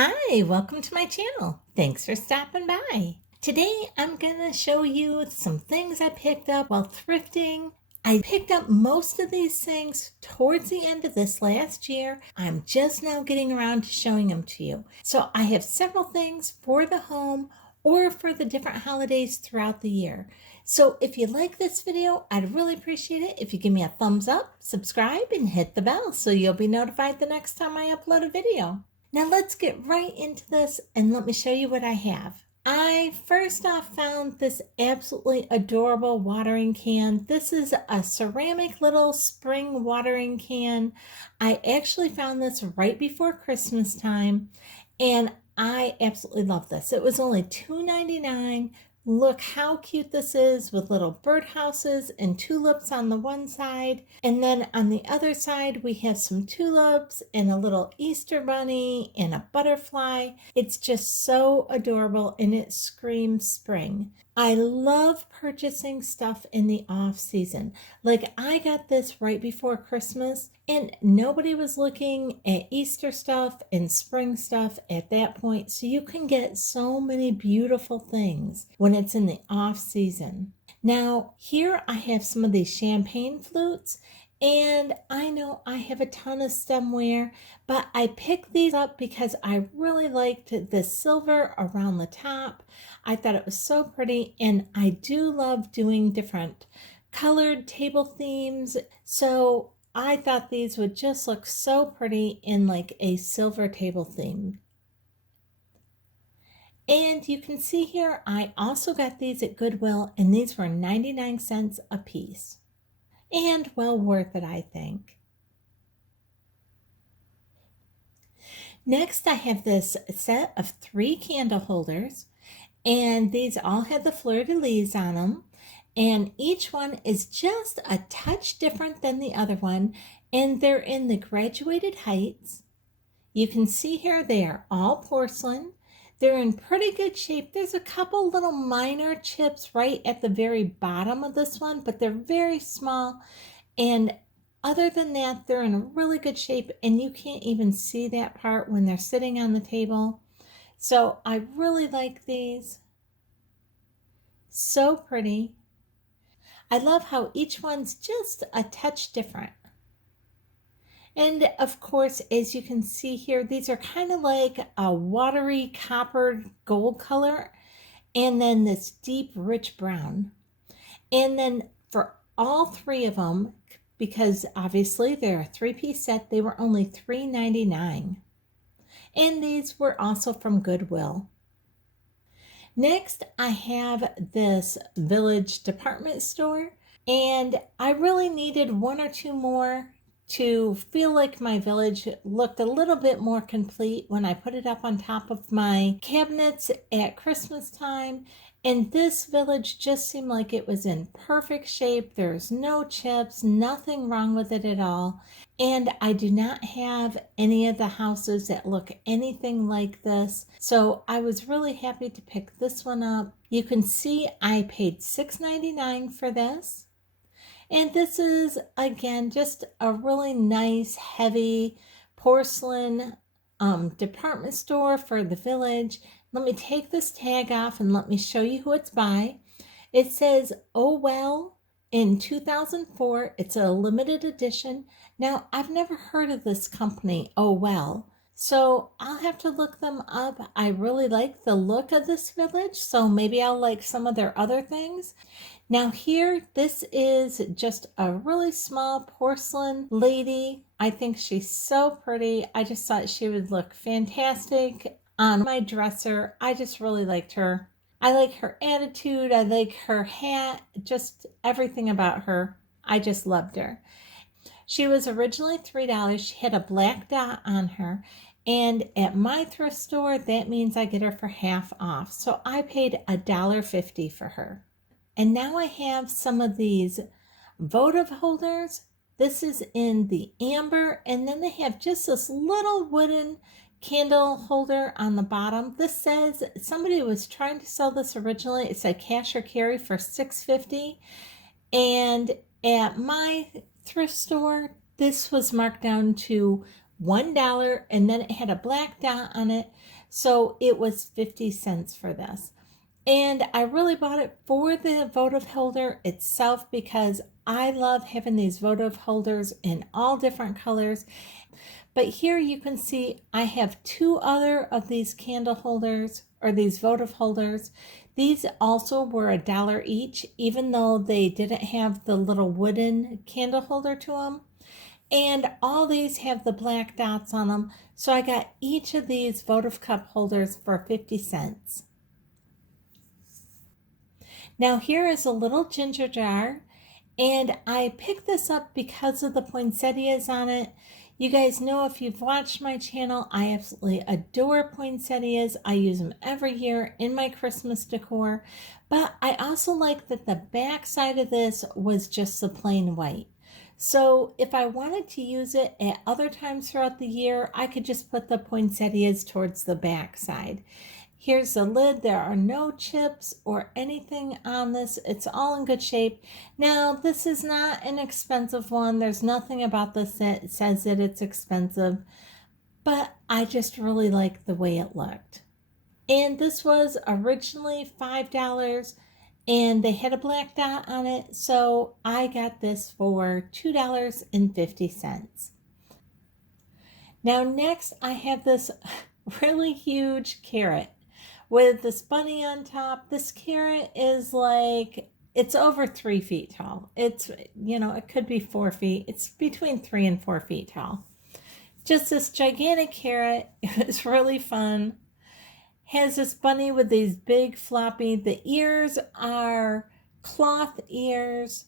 Hi, welcome to my channel. Thanks for stopping by. Today I'm going to show you some things I picked up while thrifting. I picked up most of these things towards the end of this last year. I'm just now getting around to showing them to you. So I have several things for the home or for the different holidays throughout the year. So if you like this video, I'd really appreciate it if you give me a thumbs up, subscribe, and hit the bell so you'll be notified the next time I upload a video. Now let's get right into this and let me show you what I have. I first off found this absolutely adorable watering can. This is a ceramic little spring watering can. I actually found this right before Christmas time and I absolutely love this. It was only $2.99. Look how cute this is with little birdhouses and tulips on the one side. And then on the other side, we have some tulips and a little Easter bunny and a butterfly. It's just so adorable and it screams spring. I love purchasing stuff in the off season. Like I got this right before Christmas and nobody was looking at Easter stuff and spring stuff at that point. So you can get so many beautiful things when it's in the off season. Now here I have some of these champagne flutes. And I know I have a ton of stemware, but I picked these up because I really liked the silver around the top. I thought it was so pretty, and I do love doing different colored table themes. So I thought these would just look so pretty in like a silver table theme. And you can see here, I also got these at Goodwill, and these were 99 cents a piece. And well worth it, I think. Next, I have this set of 3 candle holders, and these all have the fleur-de-lis on them, and each one is just a touch different than the other one, and they're in the graduated heights. You can see here they are all porcelain. They're in pretty good shape. There's a couple little minor chips right at the very bottom of this one, but they're very small. And other than that, they're in a really good shape, and you can't even see that part when they're sitting on the table. So I really like these. So pretty. I love how each one's just a touch different. And of course, as you can see here, these are kind of like a watery copper gold color, and then this deep rich brown. And then for all 3 of them, because obviously they're a 3-piece set, they were only $3.99. And these were also from Goodwill. Next, I have this Village department store, and I really needed 1 or 2 more to feel like my village looked a little bit more complete when I put it up on top of my cabinets at Christmas time. And this village just seemed like it was in perfect shape. There's no chips, nothing wrong with it at all. And I do not have any of the houses that look anything like this. So I was really happy to pick this one up. You can see I paid $6.99 for this. And this is, again, just a really nice, heavy porcelain department store for the village. Let me take this tag off and let me show you who it's by. It says, "Oh Well," in 2004. It's a limited edition. Now, I've never heard of this company, Oh Well. So I'll have to look them up. I really like the look of this village, so maybe I'll like some of their other things. Now here, this is just a really small porcelain lady. I think she's so pretty. I just thought she would look fantastic on my dresser. I just really liked her. I like her attitude. I like her hat, just everything about her. I just loved her. She was originally $3. She had a black dot on her. And at my thrift store, that means I get her for half off. So I paid $1.50 for her. And now I have some of these votive holders. This is in the amber, and then they have just this little wooden candle holder on the bottom. This says, somebody was trying to sell this originally. It said cash or carry for $6.50. And at my thrift store, this was marked down to $1, and then it had a black dot on it. So it was 50 cents for this. And I really bought it for the votive holder itself because I love having these votive holders in all different colors. But here you can see I have 2 other of these candle holders, or these votive holders. These also were $1 each, even though they didn't have the little wooden candle holder to them. And all these have the black dots on them. So I got each of these votive cup holders for 50 cents. Now here is a little ginger jar, and I picked this up because of the poinsettias on it. You guys know, if you've watched my channel, I absolutely adore poinsettias. I use them every year in my Christmas decor, but I also like that the back side of this was just the plain white. So if I wanted to use it at other times throughout the year, I could just put the poinsettias towards the back side. Here's the lid. There are no chips or anything on this. It's all in good shape. Now, this is not an expensive one. There's nothing about this that says that it's expensive, but I just really like the way it looked. And this was originally $5, and they had a black dot on it, so I got this for $2.50. Now, next I have this really huge carrot with this bunny on top. This carrot is like, it's over 3 feet tall. It's, it could be 4 feet. It's between 3 and 4 feet tall. Just this gigantic carrot. It was really fun. Has this bunny with these big floppy, the ears are cloth ears,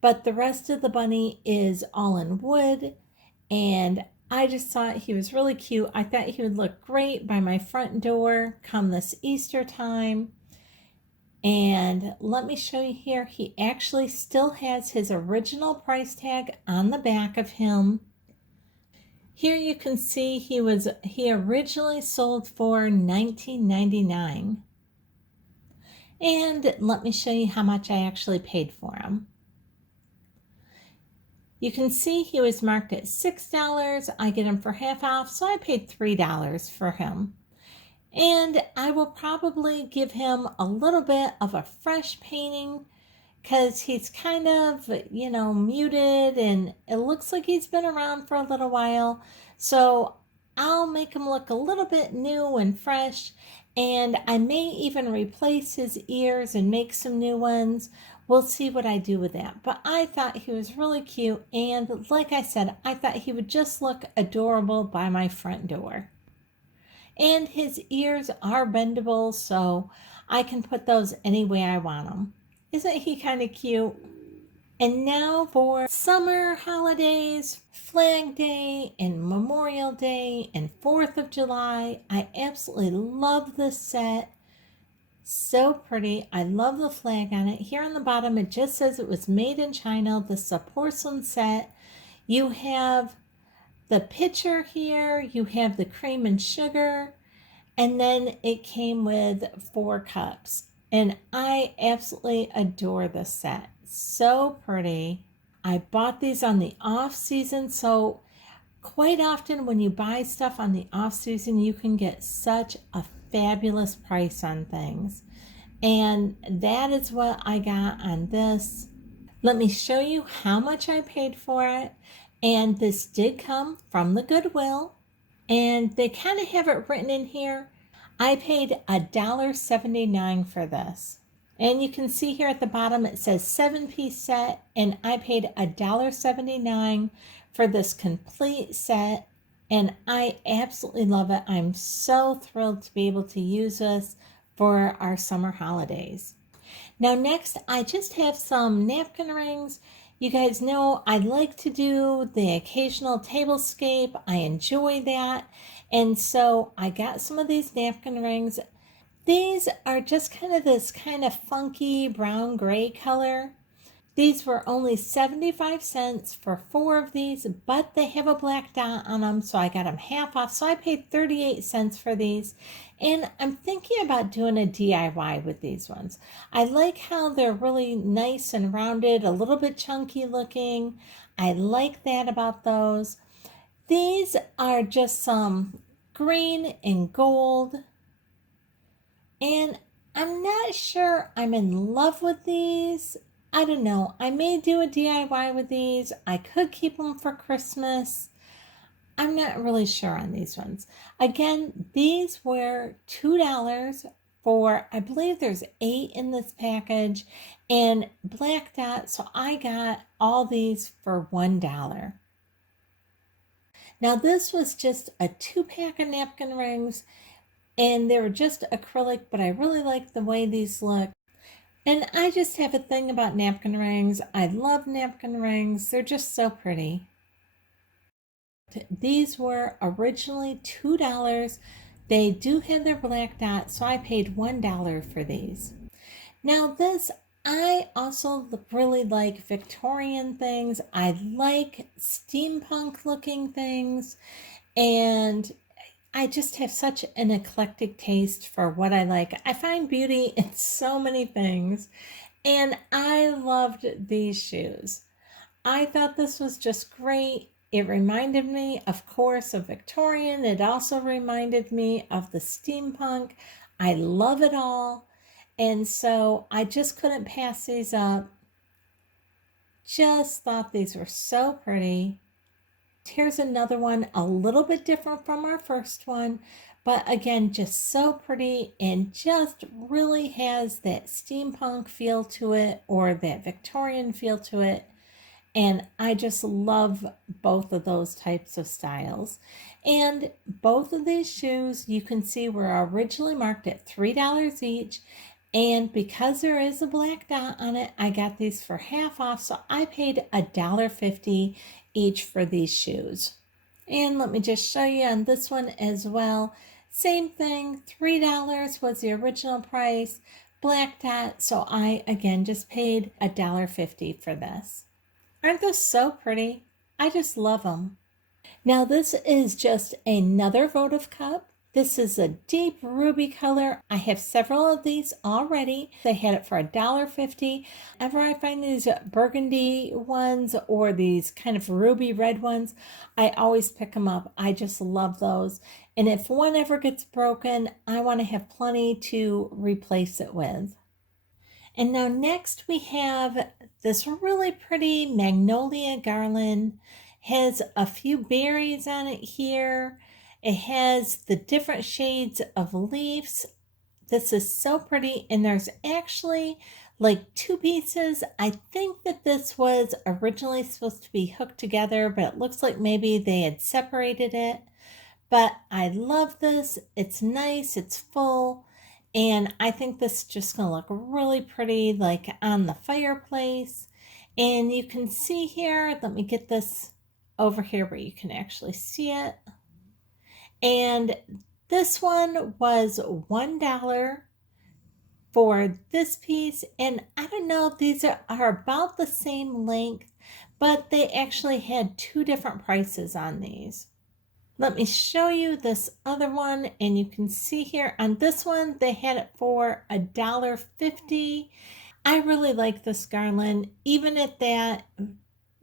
but the rest of the bunny is all in wood. And I just thought he was really cute. I thought he would look great by my front door come this Easter time. And let me show you here. He actually still has his original price tag on the back of him. Here you can see he originally sold for $19.99. And let me show you how much I actually paid for him. You can see he was marked at $6. I get him for half off, so I paid $3 for him. And I will probably give him a little bit of a fresh painting because he's kind of, muted, and it looks like he's been around for a little while. So I'll make him look a little bit new and fresh, and I may even replace his ears and make some new ones. We'll see what I do with that. But I thought he was really cute, and like I said, I thought he would just look adorable by my front door. And his ears are bendable, so I can put those any way I want them. Isn't he kind of cute? And now for summer holidays, Flag Day and Memorial Day and 4th of July. I absolutely love this set. So pretty. I love the flag on it. Here on the bottom, it just says it was made in China. This is a porcelain set. You have the pitcher here. You have the cream and sugar. And then it came with 4 cups. And I absolutely adore this set. So pretty. I bought these on the off season. So quite often when you buy stuff on the off season, you can get such a fabulous price on things. And that is what I got on this. Let me show you how much I paid for it. And this did come from the Goodwill. And they kind of have it written in here. I paid $1.79 for this. And you can see here at the bottom it says 7-piece set, and I paid $1.79 for this complete set, and I absolutely love it. I'm so thrilled to be able to use this for our summer holidays. Now next, I just have some napkin rings. You guys know I like to do the occasional tablescape. I enjoy that. And so I got some of these napkin rings. These are just kind of this kind of funky brown gray color. These were only 75 cents for 4 of these, but they have a black dot on them, so I got them half off. So I paid 38 cents for these. And I'm thinking about doing a DIY with these ones. I like how they're really nice and rounded, a little bit chunky looking. I like that about those. These are just some green and gold, and I'm not sure I'm in love with these. I don't know. I may do a DIY with these. I could keep them for Christmas. I'm not really sure on these ones. Again, these were $2 for, I believe there's 8 in this package, and black dot, so I got all these for $1. Now this was just a 2-pack of napkin rings, and they were just acrylic, but I really like the way these look. And I just have a thing about napkin rings. I love napkin rings. They're just so pretty. These were originally $2. They do have their black dot, so I paid $1 for these. Now this, I also really like Victorian things. I like steampunk looking things, and I just have such an eclectic taste for what I like. I find beauty in so many things, and I loved these shoes. I thought this was just great. It reminded me, of course, of Victorian. It also reminded me of the steampunk. I love it all. And so I just couldn't pass these up. Just thought these were so pretty. Here's another one, a little bit different from our first one, but again, just so pretty and just really has that steampunk feel to it or that Victorian feel to it. And I just love both of those types of styles. And both of these shoes, you can see, were originally marked at $3 each. And because there is a black dot on it, I got these for half off. So I paid $1.50 each for these shoes. And let me just show you on this one as well. Same thing, $3 was the original price, black dot. So I, again, just paid $1.50 for this. Aren't those so pretty? I just love them. Now this is just another votive cup. This is a deep ruby color. I have several of these already. They had it for $1.50. Whenever I find these burgundy ones or these kind of ruby red ones, I always pick them up. I just love those. And if one ever gets broken, I want to have plenty to replace it with. And now next we have this really pretty Magnolia Garland. Has a few berries on it here. It has the different shades of leaves. This is so pretty, and there's actually like 2 pieces. I think that this was originally supposed to be hooked together, but it looks like maybe they had separated it. But I love this. It's nice, it's full, and I think this is just gonna look really pretty like on the fireplace. And you can see here, let me get this over here where you can actually see it. And this one was $1 for this piece. And I don't know, these are about the same length, but they actually had 2 different prices on these. Let me show you this other one, and you can see here on this one, they had it for $1.50. I really like this garland, even at that.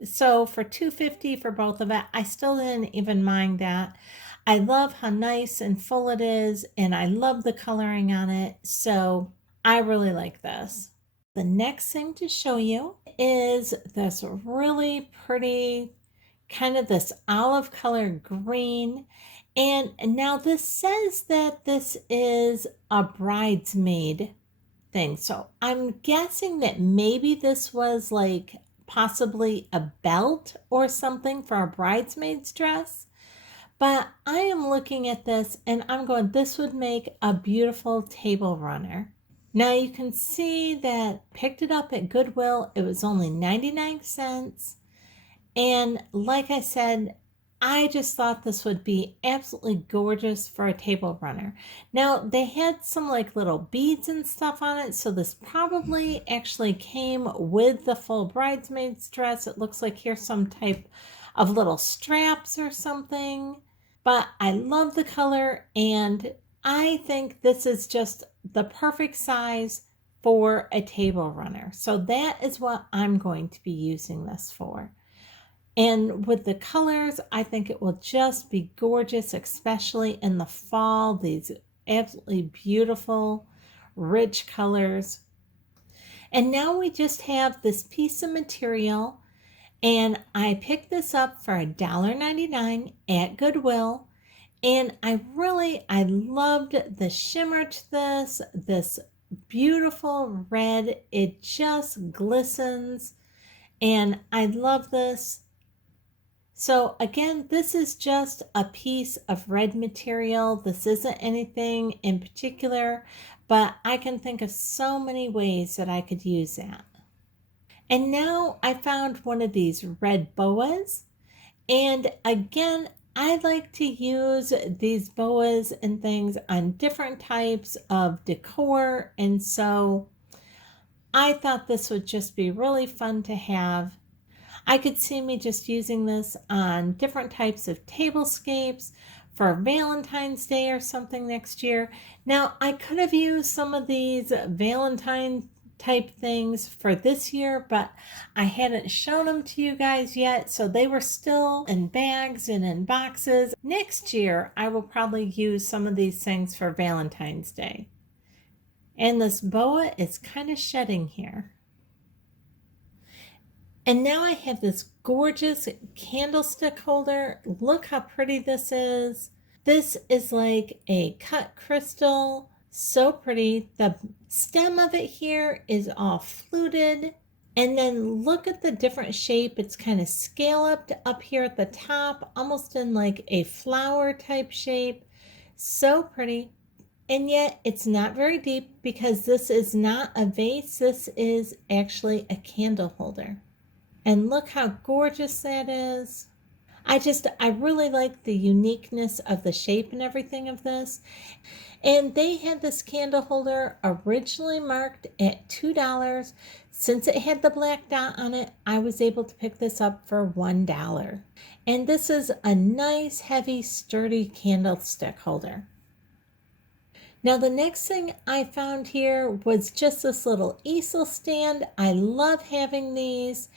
So for $2.50 for both of it, I still didn't even mind that. I love how nice and full it is, and I love the coloring on it. So I really like this. The next thing to show you is this really pretty kind of this olive color green. And now this says that this is a bridesmaid thing. So I'm guessing that maybe this was like possibly a belt or something for a bridesmaid's dress. But I am looking at this and I'm going, this would make a beautiful table runner. Now you can see that picked it up at Goodwill. It was only 99 cents. And like I said, I just thought this would be absolutely gorgeous for a table runner. Now they had some like little beads and stuff on it, so this probably actually came with the full bridesmaid's dress. It looks like here's some type of little straps or something, but I love the color, and I think this is just the perfect size for a table runner. So that is what I'm going to be using this for. And with the colors, I think it will just be gorgeous, especially in the fall. These absolutely beautiful, rich colors. And now we just have this piece of material, and I picked this up for $1.99 at Goodwill. And I loved the shimmer to this beautiful red. It just glistens, and I love this. So again, this is just a piece of red material. This isn't anything in particular, but I can think of so many ways that I could use that. And now I found one of these red boas. And again, I like to use these boas and things on different types of decor. And so I thought this would just be really fun to have. I could see me just using this on different types of tablescapes for Valentine's Day or something next year. Now, I could have used some of these Valentine type things for this year, but I hadn't shown them to you guys yet, so they were still in bags and in boxes. Next year, I will probably use some of these things for Valentine's Day. And this boa is kind of shedding here. And now I have this gorgeous candlestick holder. Look how pretty this is. This is like a cut crystal. So pretty. The stem of it here is all fluted. And then look at the different shape. It's kind of scalloped up here at the top, almost in like a flower type shape. So pretty. And yet it's not very deep because this is not a vase. This is actually a candle holder. And look how gorgeous that is. I really like the uniqueness of the shape and everything of this. And they had this candle holder originally marked at $2. Since it had the black dot on it, I was able to pick this up for $1. And this is a nice, heavy, sturdy candlestick holder. Now the next thing I found here was just this little easel stand. I love having these.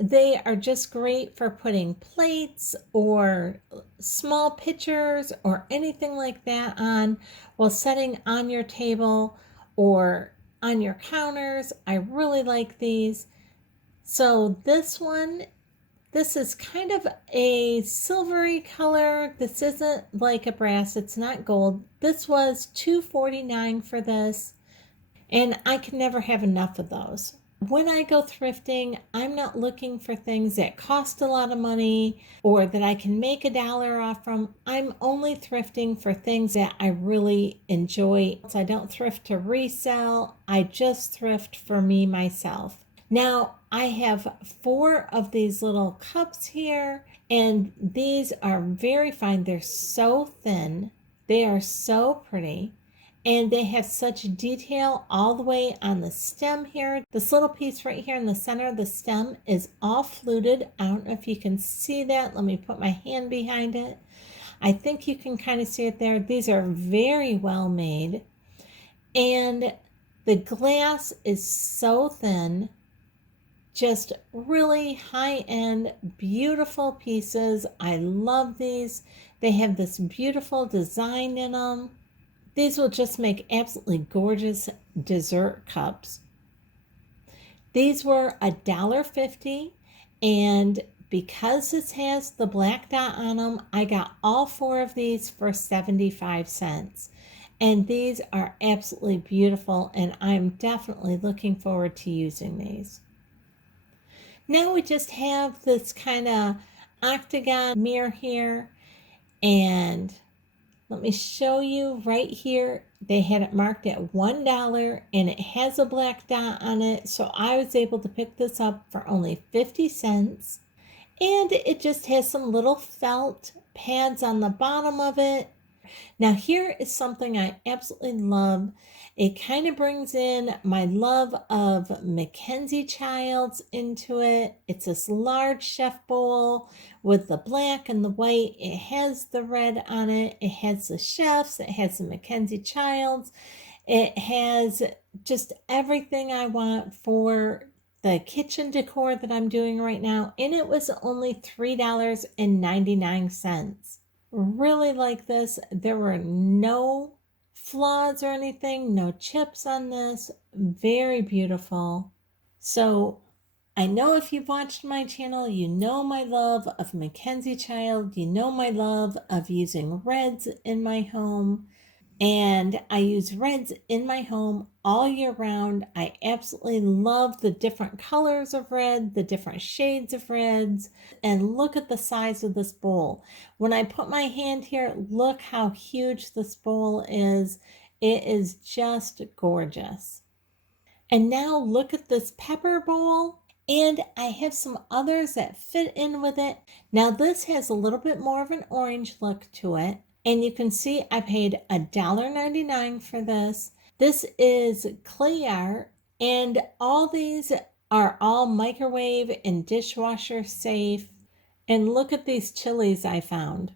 They are just great for putting plates or small pitchers or anything like that on while setting on your table or on your counters. I really like these. So this is kind of a silvery color. This isn't like a brass. It's not gold. This was $2.49 for this, and I can never have enough of those. When I go thrifting, I'm not looking for things that cost a lot of money or that I can make $1 off from. I'm only thrifting for things that I really enjoy. So I don't thrift to resell. I just thrift for me myself. Now I have 4 of these little cups here, and these are very fine. They're so thin. They are so pretty. And they have such detail all the way on the stem here. This little piece right here in the center of the stem is all fluted. I don't know if you can see that. Let me put my hand behind it. I think you can kind of see it there. These are very well made. And the glass is so thin. Just really high-end, beautiful pieces. I love these. They have this beautiful design in them. These will just make absolutely gorgeous dessert cups. These were $1.50, and because this has the black dot on them, I got all 4 of these for 75 cents. And these are absolutely beautiful, and I'm definitely looking forward to using these. Now we just have this kind of octagon mirror here, and let me show you right here. They had it marked at $1 and it has a black dot on it. So I was able to pick this up for only 50 cents. And it just has some little felt pads on the bottom of it. Now here is something I absolutely love. It kind of brings in my love of Mackenzie Childs into it. It's this large chef bowl with the black and the white. It has the red on it. It has the chefs. It has the Mackenzie Childs. It has just everything I want for the kitchen decor that I'm doing right now, and it was only $3.99. Really like this. There were no flaws or anything, no chips on this. Very beautiful. So I know if you've watched my channel, you know my love of Mackenzie Child. You know my love of using reds in my home. And I use reds in my home all year round. I absolutely love the different colors of red, the different shades of reds. And look at the size of this bowl. When I put my hand here, look how huge this bowl is. It is just gorgeous. And now look at this pepper bowl. And I have some others that fit in with it. Now this has a little bit more of an orange look to it. And you can see I paid $1.99 for this. This is clay art, and all these are all microwave and dishwasher safe. And look at these chilies I found.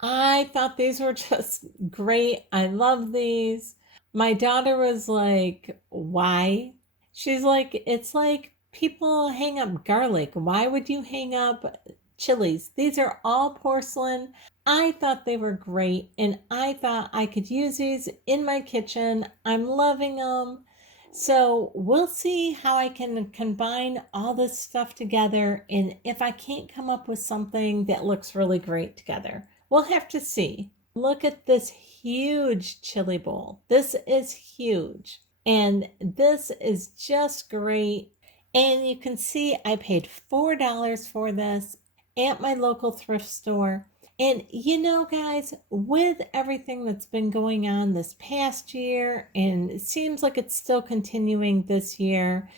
I thought these were just great. I love these. My daughter was like, why? She's like, it's like people hang up garlic. Why would you hang up chilies? These are all porcelain. I thought they were great, and I thought I could use these in my kitchen. I'm loving them. So we'll see how I can combine all this stuff together, and if I can't come up with something that looks really great together. We'll have to see. Look at this huge chili bowl. This is huge. And this is just great. And you can see I paid $4 for this at my local thrift store. And you know, guys, with everything that's been going on this past year, and it seems like it's still continuing this year,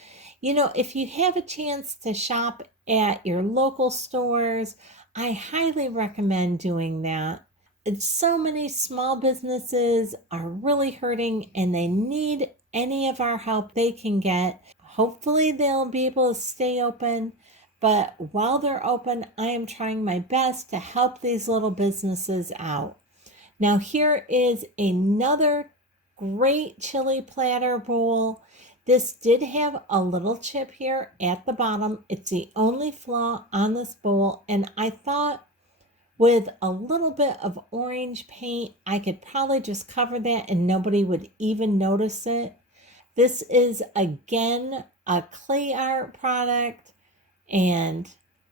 you know, if you have a chance to shop at your local stores, I highly recommend doing that. So many small businesses are really hurting and they need any of our help they can get. Hopefully they'll be able to stay open, but while they're open, I am trying my best to help these little businesses out. Now here is another great chili platter bowl. This did have a little chip here at the bottom. It's the only flaw on this bowl, and I thought with a little bit of orange paint, I could probably just cover that and nobody would even notice it. This is, again, a clay art product, and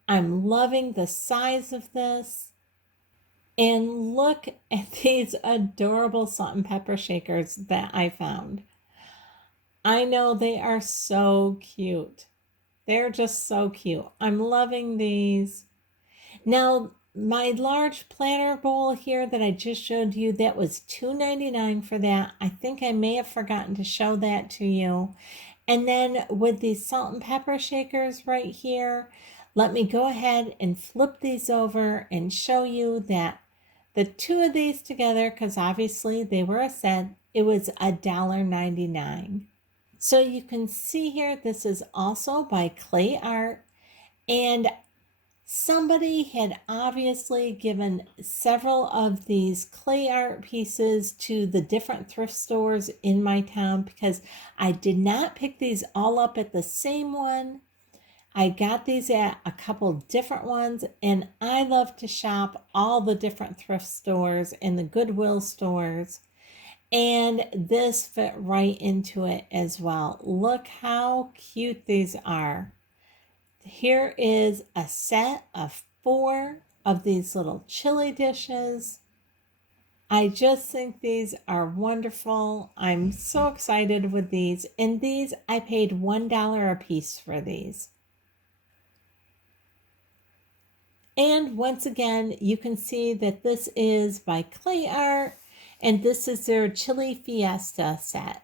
I'm loving the size of this. And look at these adorable salt and pepper shakers that I found. I know they are so cute. They're just so cute. I'm loving these. Now, my large platter bowl here that I just showed you, that was $2.99 for that. I think I may have forgotten to show that to you. And then with these salt and pepper shakers right here, let me go ahead and flip these over and show you that the two of these together, because obviously they were a set, it was $1.99. So you can see here, this is also by Clay Art, and somebody had obviously given several of these clay art pieces to the different thrift stores in my town because I did not pick these all up at the same one. I got these at a couple different ones, and I love to shop all the different thrift stores and the Goodwill stores. And this fit right into it as well. Look how cute these are. Here is a set of 4 of these little chili dishes. I just think these are wonderful. I'm so excited with these. And these, I paid $1 a piece for these. And once again, you can see that this is by Clay Art, and this is their Chili Fiesta set.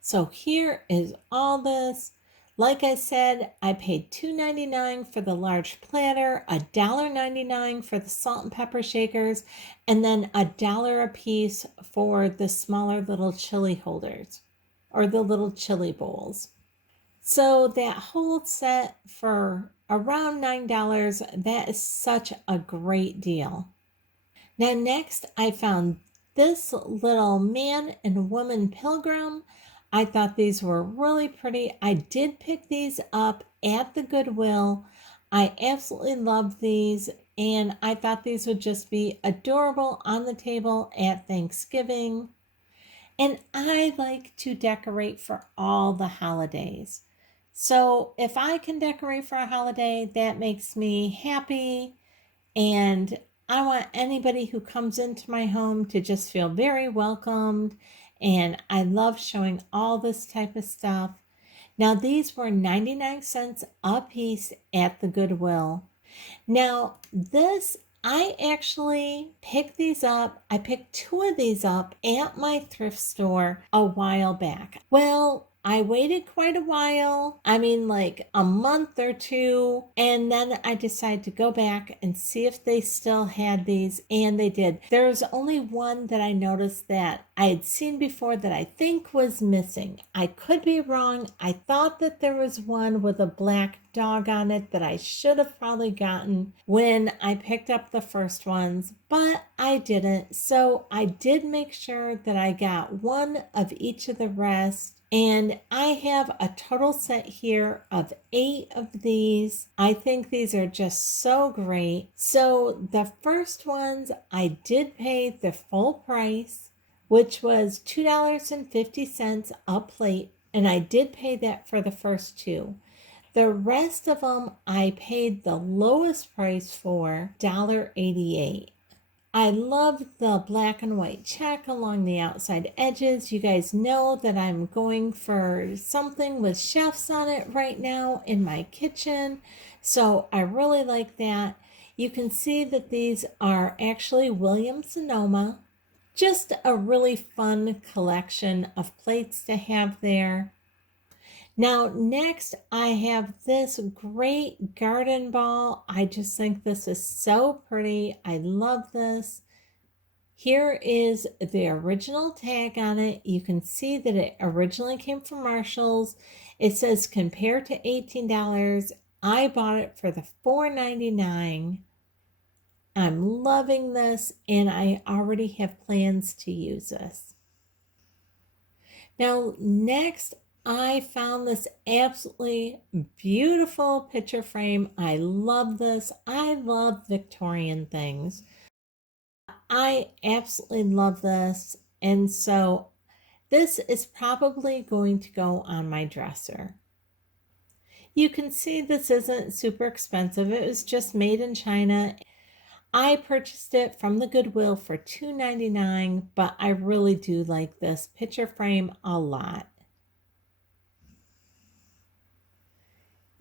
So here is all this. Like I said, I paid $2.99 for the large platter, $1.99 for the salt and pepper shakers, and then $1 a piece for the smaller little chili holders or the little chili bowls. So that whole set for around $9, that is such a great deal. Now next, I found this little man and woman pilgrim. I thought these were really pretty. I did pick these up at the Goodwill. I absolutely love these, and I thought these would just be adorable on the table at Thanksgiving. And I like to decorate for all the holidays. So if I can decorate for a holiday, that makes me happy. And I want anybody who comes into my home to just feel very welcomed. And I love showing all this type of stuff. Now, these were 99 cents a piece at the Goodwill. Now, this, I actually picked these up. I picked two of these up at my thrift store a while back. Well, I waited quite a while. I mean, like a month or two. And then I decided to go back and see if they still had these. And they did. There's only one that I noticed that I had seen before that I think was missing. I could be wrong. I thought that there was one with a black dog on it that I should have probably gotten when I picked up the first ones, but I didn't. So I did make sure that I got one of each of the rest. And I have a total set here of 8 of these. I think these are just so great. So the first ones, I did pay the full price, which was $2.50 a plate. And I did pay that for the first two. The rest of them I paid the lowest price for, $1.88. I love the black and white check along the outside edges. You guys know that I'm going for something with chefs on it right now in my kitchen. So I really like that. You can see that these are actually William Sonoma. Just a really fun collection of plates to have there. Now, next I have this great garden ball. I just think this is so pretty. I love this. Here is the original tag on it. You can see that it originally came from Marshall's. It says compared to $18. I bought it for the $4.99. I'm loving this, and I already have plans to use this. Now, next, I found this absolutely beautiful picture frame. I love this. I love Victorian things. I absolutely love this. And so this is probably going to go on my dresser. You can see this isn't super expensive. It was just made in China. I purchased it from the Goodwill for $2.99, but I really do like this picture frame a lot.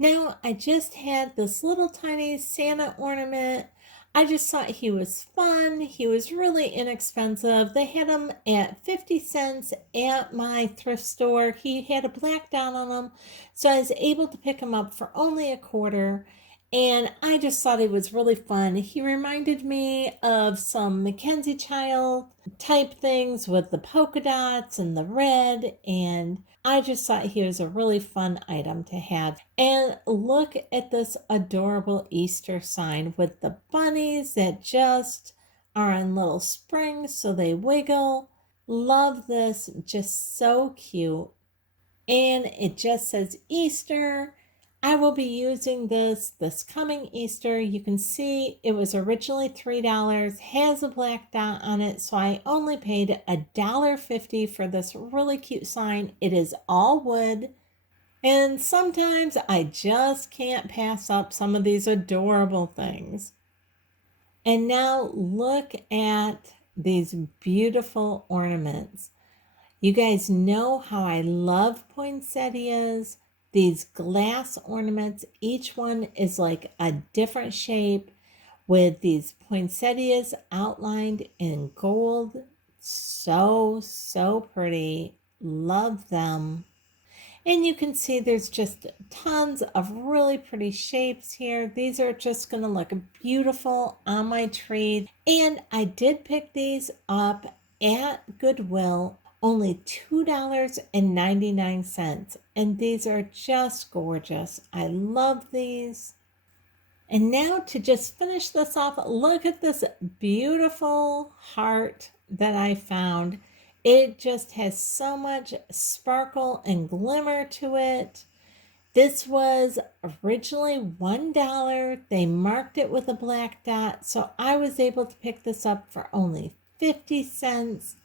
Now, I just had this little tiny Santa ornament. I just thought he was fun. He was really inexpensive. They had him at 50 cents at my thrift store. He had a black dot on him, so I was able to pick him up for only a quarter. And I just thought he was really fun. He reminded me of some Mackenzie Child type things with the polka dots and the red, and I just thought he was a really fun item to have. And look at this adorable Easter sign with the bunnies that just are on little springs so they wiggle. Love this, just so cute. And it just says Easter. I will be using this coming Easter. You can see it was originally $3, has a black dot on it, so I only paid $1.50 for this really cute sign. It is all wood, and sometimes I just can't pass up some of these adorable things. And now look at these beautiful ornaments. You guys know how I love poinsettias. These glass ornaments, each one is like a different shape with these poinsettias outlined in gold. So, so pretty. Love them. And you can see there's just tons of really pretty shapes here. These are just going to look beautiful on my tree. And I did pick these up at Goodwill, only $2.99. And these are just gorgeous. I love these. And now to just finish this off, look at this beautiful heart that I found. It just has so much sparkle and glimmer to it. This was originally $1. They marked it with a black dot, so I was able to pick this up for only 50 cents.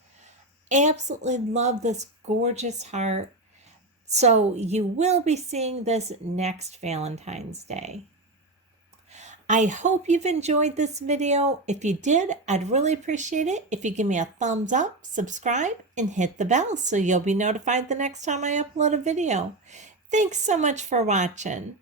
Absolutely love this gorgeous heart. So you will be seeing this next Valentine's Day. I hope you've enjoyed this video. If you did, I'd really appreciate it if you give me a thumbs up, subscribe, and hit the bell so you'll be notified the next time I upload a video. Thanks so much for watching.